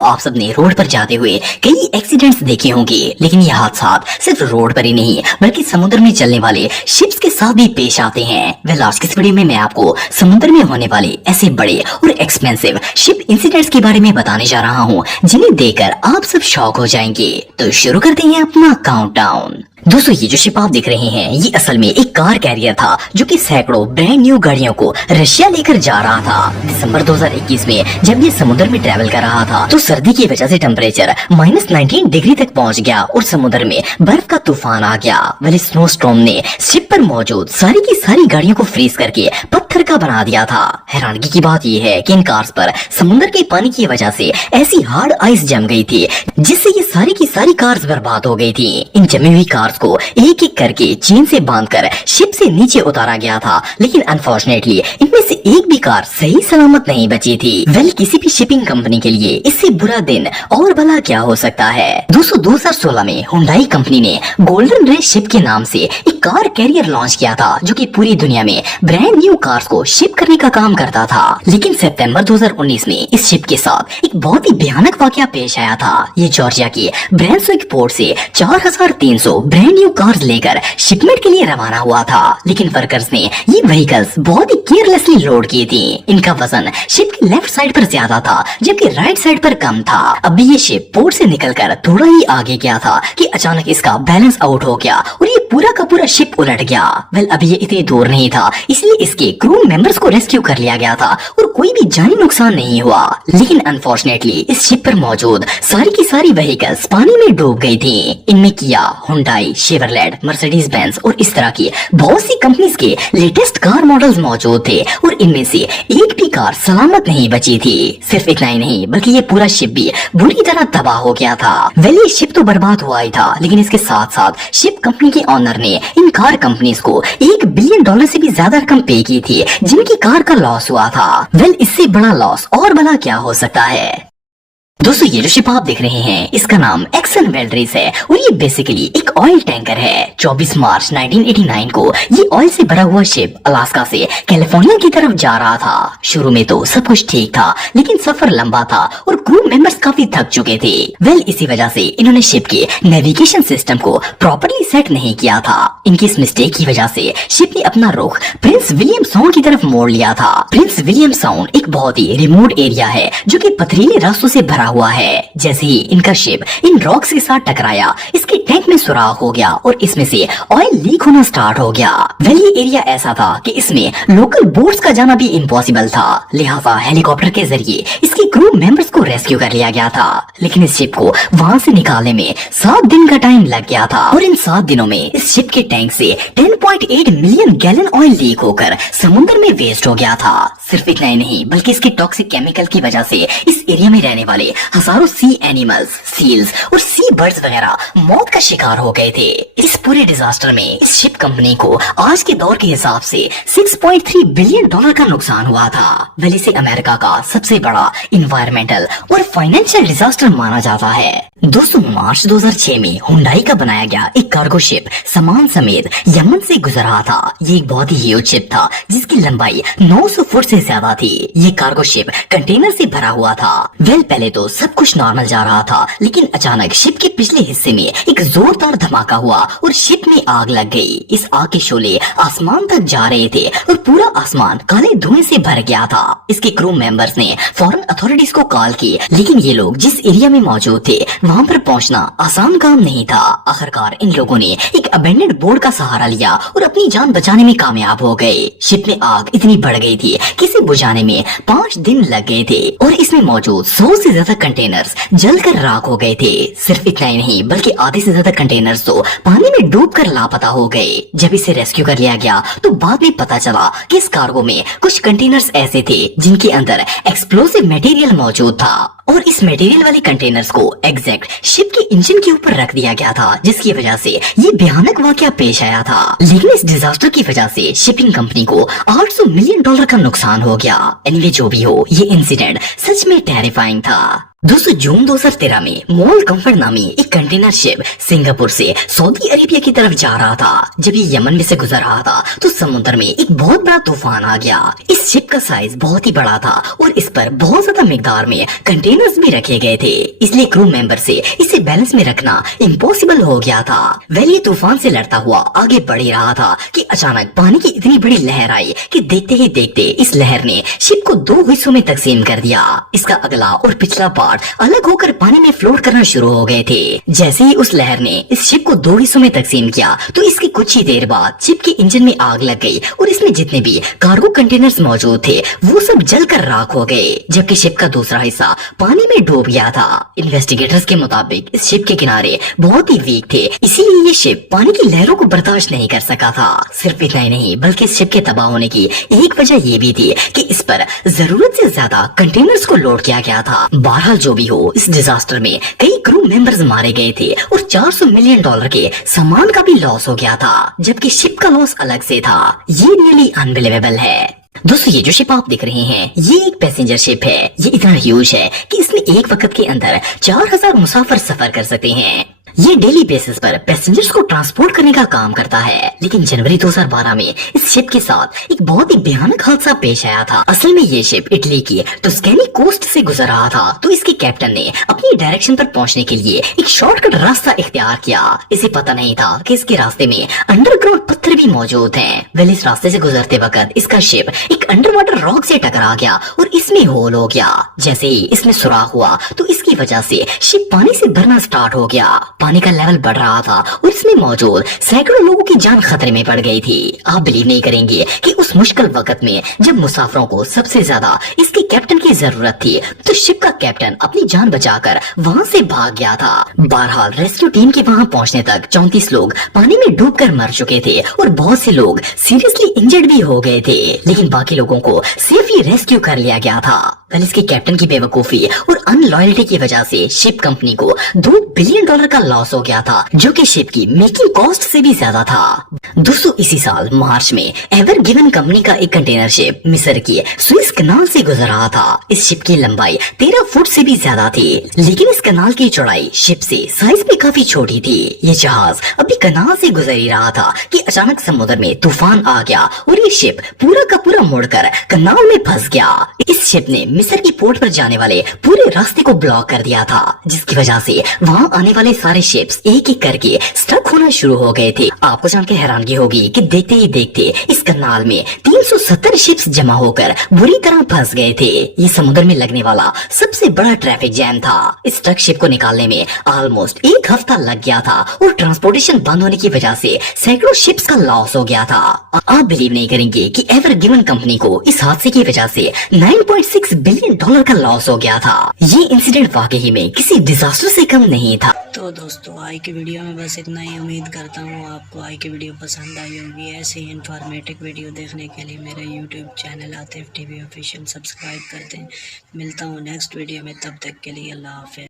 आप सबने रोड पर जाते हुए कई एक्सीडेंट्स देखे होंगे, लेकिन ये हादसा सिर्फ रोड पर ही नहीं बल्कि समुद्र में चलने वाले शिप्स के साथ भी पेश आते हैं। वेल, आज की इस वीडियो में मैं आपको समुद्र में होने वाले ऐसे बड़े और एक्सपेंसिव शिप इंसिडेंट्स के बारे में बताने जा रहा हूँ जिन्हें देखकर आप सब शॉक हो जाएंगे। तो शुरू करते हैं अपना काउंटडाउन। दोस्तों, ये जो शिप आप देख रहे हैं ये असल में एक कार कैरियर था जो कि सैकड़ों ब्रांड न्यू गाड़ियों को रशिया लेकर जा रहा था। दिसंबर 2021 में जब ये समुद्र में ट्रेवल कर रहा था तो सर्दी की वजह से टेम्परेचर -19 डिग्री तक पहुंच गया और समुद्र में बर्फ का तूफान आ गया। वेल, स्नो स्टॉर्म ने शिप पर मौजूद सारी की सारी गाड़ियों को फ्रीज करके पत्थर का बना दिया था। हैरानगी की बात यह है कि इन कार्स पर समुद्र के पानी की वजह से ऐसी हार्ड आइस जम गई थी जिससे ये सारी की सारी कार्स बर्बाद हो गई थी। इन जमी हुई कार्स को एक एक करके चेन से बांधकर शिप से नीचे उतारा गया था, लेकिन अनफॉर्चुनेटली इनमें से एक भी कार सही सलामत नहीं बची थी। वेल, किसी भी शिपिंग कंपनी के लिए इससे बुरा दिन और भला क्या हो सकता है। दोस्तों, 2016 में हुंडई कंपनी ने गोल्डन रेस शिप के नाम से एक कार कैरियर लॉन्च किया था जो कि पूरी दुनिया में ब्रांड न्यू कार्स को शिप करने का काम करता था। लेकिन सितंबर 2019 में इस शिप के साथ एक बहुत ही भयानक वाकया पेश आया था। ये जॉर्जिया के ब्रांसविक पोर्ट से 4300 ब्रांड न्यू कार्स लेकर शिपमेंट के लिए रवाना हुआ था, लेकिन वर्कर्स ने ये व्हीकल्स बहुत ही केयरलेसली लोड किए थे। इनका वजन शिप के लेफ्ट साइड पर ज्यादा था जबकि राइट साइड पर कम था। अभी ये शिप पोर्ट से निकलकर थोड़ा ही आगे गया था कि अचानक इसका बैलेंस आउट हो गया और ये पूरा का पूरा शिप उलट गया। वेल, अभी ये इतनी दूर नहीं था इसलिए इसके क्रू मेंबर्स को रेस्क्यू कर लिया गया था और कोई भी जानी नुकसान नहीं हुआ। लेकिन अनफॉर्चुनेटली इस शिप पर मौजूद सारी की सारी व्हीकल्स पानी में डूब गई थी। इनमें किया, हुंडई, शेवरलेट, मर्सिडीज बेंज और इस तरह की बहुत सी कंपनीज के लेटेस्ट कार मॉडल्स मौजूद थे और इनमें से एक भी कार सलामत नहीं बची थी। सिर्फ इतना ही नहीं बल्कि ये पूरा शिप भी बुरी तरह तबाह हो गया था। वेल, ये शिप तो बर्बाद हुआ ही था, लेकिन इसके साथ साथ शिप कंपनी के ऑनर ने इन कार कंपनीज को $1 बिलियन से भी ज्यादा रकम पे की थी जिनकी कार का लॉस हुआ था। वेल, इससे बड़ा लॉस और भला क्या हो सकता है। दोस्तों, ये जो शिप आप देख रहे हैं इसका नाम एक्सन वेल्ड्रिस है और ये बेसिकली एक ऑयल टैंकर है। 24 मार्च 1989 को ये ऑयल से भरा हुआ शिप अलास्का से कैलिफोर्निया की तरफ जा रहा था। शुरू में तो सब कुछ ठीक था, लेकिन सफर लंबा था और क्रू मेंबर्स काफी थक चुके थे। वेल, इसी वजह से इन्होंने शिप के नेविगेशन सिस्टम को प्रॉपरली सेट नहीं किया था। इनकी इस मिस्टेक की वजह से शिप ने अपना रुख प्रिंस विलियम साउंड की तरफ मोड़ लिया था। प्रिंस विलियम साउंड एक बहुत ही रिमोट एरिया है जो कि पथरीले रास्तों से भरा हुआ है। जैसे ही इनका शिप इन रॉक्स के साथ टकराया इसके टैंक में सुराख हो गया और इसमें से ऑयल लीक होना स्टार्ट हो गया। वेल, ये एरिया ऐसा था कि इसमें लोकल बोट्स का जाना भी इम्पॉसिबल था, लिहाजा हेलीकॉप्टर के जरिए इसके क्रू मेंबर्स को रेस्क्यू कर लिया गया था। लेकिन इस शिप को वहां से निकालने में 7 दिन का टाइम लग गया था और इन 7 दिनों में इस शिप के टैंक से 10.8 मिलियन गैलन ऑयल लीक होकर समुद्र में वेस्ट हो गया था। सिर्फ इतना ही नहीं बल्कि इसके टॉक्सिक केमिकल की वजह से इस एरिया में रहने वाले हजारों सी एनिमल्स, सील्स और सी बर्ड्स वगैरह मौत का शिकार हो गए थे। इस पूरे डिजास्टर में इस शिप कंपनी को आज के दौर के हिसाब से $6.3 बिलियन का नुकसान हुआ था। वेल, इसे अमेरिका का सबसे बड़ा इन्वायरमेंटल और फाइनेंशियल डिजास्टर माना जाता है। दोस्तों, मार्च 2006 में हुंडई का बनाया गया एक कार्गो शिप सामान समेत यमन से गुजर रहा था। ये एक बहुत ही ह्यूज शिप था जिसकी लंबाई 900 फुट से ज्यादा थी। ये कार्गो शिप कंटेनर से भरा हुआ था। वेल, पहले तो सब कुछ नॉर्मल जा रहा था, लेकिन अचानक शिप के पिछले हिस्से में एक जोरदार धमाका हुआ और शिप में आग लग गई। इस आग के शोले आसमान तक जा रहे थे और पूरा आसमान काले धुएं से भर गया था। इसके क्रू मेंबर्स ने फौरन अथॉरिटीज को कॉल की, लेकिन ये लोग जिस एरिया में मौजूद थे वहाँ पर पहुँचना आसान काम नहीं था। आखिरकार इन लोगों ने एक अबेंडेड बोर्ड का सहारा लिया और अपनी जान बचाने में कामयाब हो गए। शिप में आग इतनी बढ़ गई थी कि इसे बुझाने में 5 दिन लग गए थे और इसमें मौजूद 100 से ज्यादा कंटेनर्स जलकर राख हो गए थे। सिर्फ इतना ही नहीं बल्कि आधे से ज्यादा कंटेनर्स तो पानी में डूबकर लापता हो गए। जब इसे रेस्क्यू कर लिया गया तो बाद में पता चला कि इस कार्गो में कुछ कंटेनर्स ऐसे थे जिनके अंदर एक्सप्लोसिव मटेरियल मौजूद था और इस मटेरियल वाले कंटेनर्स को एग्जैक्ट शिप के इंजन के ऊपर रख दिया गया था, जिसकी वजह से ये भयानक वाकया पेश आया था। लेकिन इस डिजास्टर की वजह से शिपिंग कंपनी को $800 मिलियन का नुकसान हो गया। एनीवे, जो भी हो, ये इंसिडेंट सच में टेरिफाइंग था। दोस्तों जून 2013 में मोल कंफर्ट नामी एक कंटेनर शिप सिंगापुर से सऊदी अरेबिया की तरफ जा रहा था। जब ये यमन में से गुजर रहा था तो समुद्र में एक बहुत बड़ा तूफान आ गया। इस शिप का साइज बहुत ही बड़ा था और इस पर बहुत ज्यादा मिकदार में कंटेनर्स भी रखे गए थे, इसलिए क्रू मेंबर से इसे बैलेंस में रखना इम्पॉसिबल हो गया था। वह ये तूफान से लड़ता हुआ आगे बढ़ ही रहा था कि अचानक पानी की इतनी बड़ी लहर आई कि देखते ही देखते इस लहर ने शिप को दो हिस्सों में तकसीम कर दिया। इसका अगला और पिछला पार्ट अलग होकर पानी में फ्लोट करना शुरू हो गए थे। जैसे ही उस लहर ने इस शिप को दो हिस्सों में तकसीम किया तो इसके कुछ ही देर बाद शिप के इंजन में आग लग गई और इसमें जितने भी कार्गो कंटेनर्स मौजूद थे वो सब जलकर राख हो गए, जबकि शिप का दूसरा हिस्सा पानी में डूब गया था। इन्वेस्टिगेटर्स के मुताबिक इस शिप के किनारे बहुत ही वीक थे, इसीलिए ये शिप पानी की लहरों को बर्दाश्त नहीं कर सका था। सिर्फ इतना ही नहीं बल्कि इस शिप के तबाह होने की एक वजह ये भी थी कि इस पर जरूरत से ज्यादा कंटेनर्स को लोड किया गया था। बहरहाल जो भी हो, इस डिजास्टर में कई क्रू मेंबर्स मारे गए थे और $400 मिलियन के सामान का भी लॉस हो गया था, जबकि शिप का लॉस अलग से था। ये रियली अनबिलीवेबल है। दोस्तों ये जो शिप आप देख रहे हैं ये एक पैसेंजर शिप है। ये इतना ह्यूज है कि इसमें एक वक्त के अंदर 4000 मुसाफिर सफर कर सकते हैं। ये डेली बेसिस पर पैसेंजर्स को ट्रांसपोर्ट करने का काम करता है। लेकिन जनवरी 2012 में इस शिप के साथ एक बहुत ही भयानक हादसा पेश आया था। असल में ये शिप इटली की टस्कैनी कोस्ट से गुजर रहा था तो इसके कैप्टन ने अपनी डायरेक्शन पर पहुंचने के लिए एक शॉर्टकट रास्ता इख्तियार किया। इसे पता नहीं था कि इसके रास्ते में अंडरग्राउंड पत्थर भी मौजूद हैं। वेल इस रास्ते से गुजरते वक्त इसका शिप एक अंडर वाटर रॉक से टकरा गया और इसमें होल हो गया। जैसे ही इसमें सुराख हुआ तो इसकी वजह से शिप पानी से भरना स्टार्ट हो गया। पानी का लेवल बढ़ रहा था और इसमें मौजूद सैकड़ों लोगों की जान खतरे में पड़ गई थी। आप बिलीव नहीं करेंगे कि उस मुश्किल वक्त में जब मुसाफिरों को सबसे ज्यादा इसके कैप्टन की जरूरत थी तो शिप का कैप्टन अपनी जान बचाकर वहां से भाग गया था। बहरहाल रेस्क्यू टीम के वहां पहुंचने तक 34 लोग पानी में डूबकर मर चुके थे और बहुत से लोग सीरियसली इंजर्ड भी हो गए थे, लेकिन बाकी लोगों को सेफली रेस्क्यू कर लिया गया था। कल इसके कैप्टन की बेवकूफी और अनलॉयल्टी की वजह से शिप कंपनी को $2 बिलियन का लॉस हो गया था, जो कि शिप की मेकिंग कॉस्ट से भी ज्यादा था। दोस्तों इसी साल मार्च में एवर गिवन कंपनी का एक कंटेनर शिप मिस्र की स्विस कनाल से गुजर रहा था। इस शिप की लंबाई 13 फुट से भी ज्यादा थी, लेकिन इस कनाल की चौड़ाई शिप से साइज में काफी छोटी थी। ये जहाज अभी कनाल से गुजर ही रहा था कि अचानक समुद्र में तूफान आ गया और ये शिप पूरा का पूरा मुड़कर कनाल में फंस गया। इस शिप ने मिस्र की पोर्ट पर जाने वाले पूरे रास्ते को ब्लॉक कर दिया था, जिसकी वजह से वहाँ आने वाले सारे शिप्स एक एक करके स्टक होना शुरू हो गए थे। आपको जानकर हैरानगी होगी कि देखते ही देखते इस कनाल में 370 शिप्स जमा होकर बुरी तरह फंस गए थे। ये समुद्र में लगने वाला सबसे बड़ा ट्रैफिक जैम था। इस स्टक शिप को निकालने में ऑलमोस्ट एक हफ्ता लग गया था और ट्रांसपोर्टेशन बंद होने की वजह से सैकड़ों शिप्स का लॉस हो गया था। आप बिलीव नहीं करेंगे कि एवर गिवन कंपनी को इस हादसे की वजह से $9.6 बिलियन का लॉस हो गया था। ये इंसिडेंट वाकई में किसी डिजास्टर से कम नहीं था। तो दोस्तों आज की वीडियो में बस इतना ही। उम्मीद करता हूँ आपको आज की वीडियो पसंद आई होगी। ऐसे ही इंफॉर्मेटिव वीडियो देखने के लिए मेरे YouTube channel Atif TV official subscribe कर दें। मिलता हूँ नेक्स्ट वीडियो में, तब तक के लिए अल्लाह हाफिज़।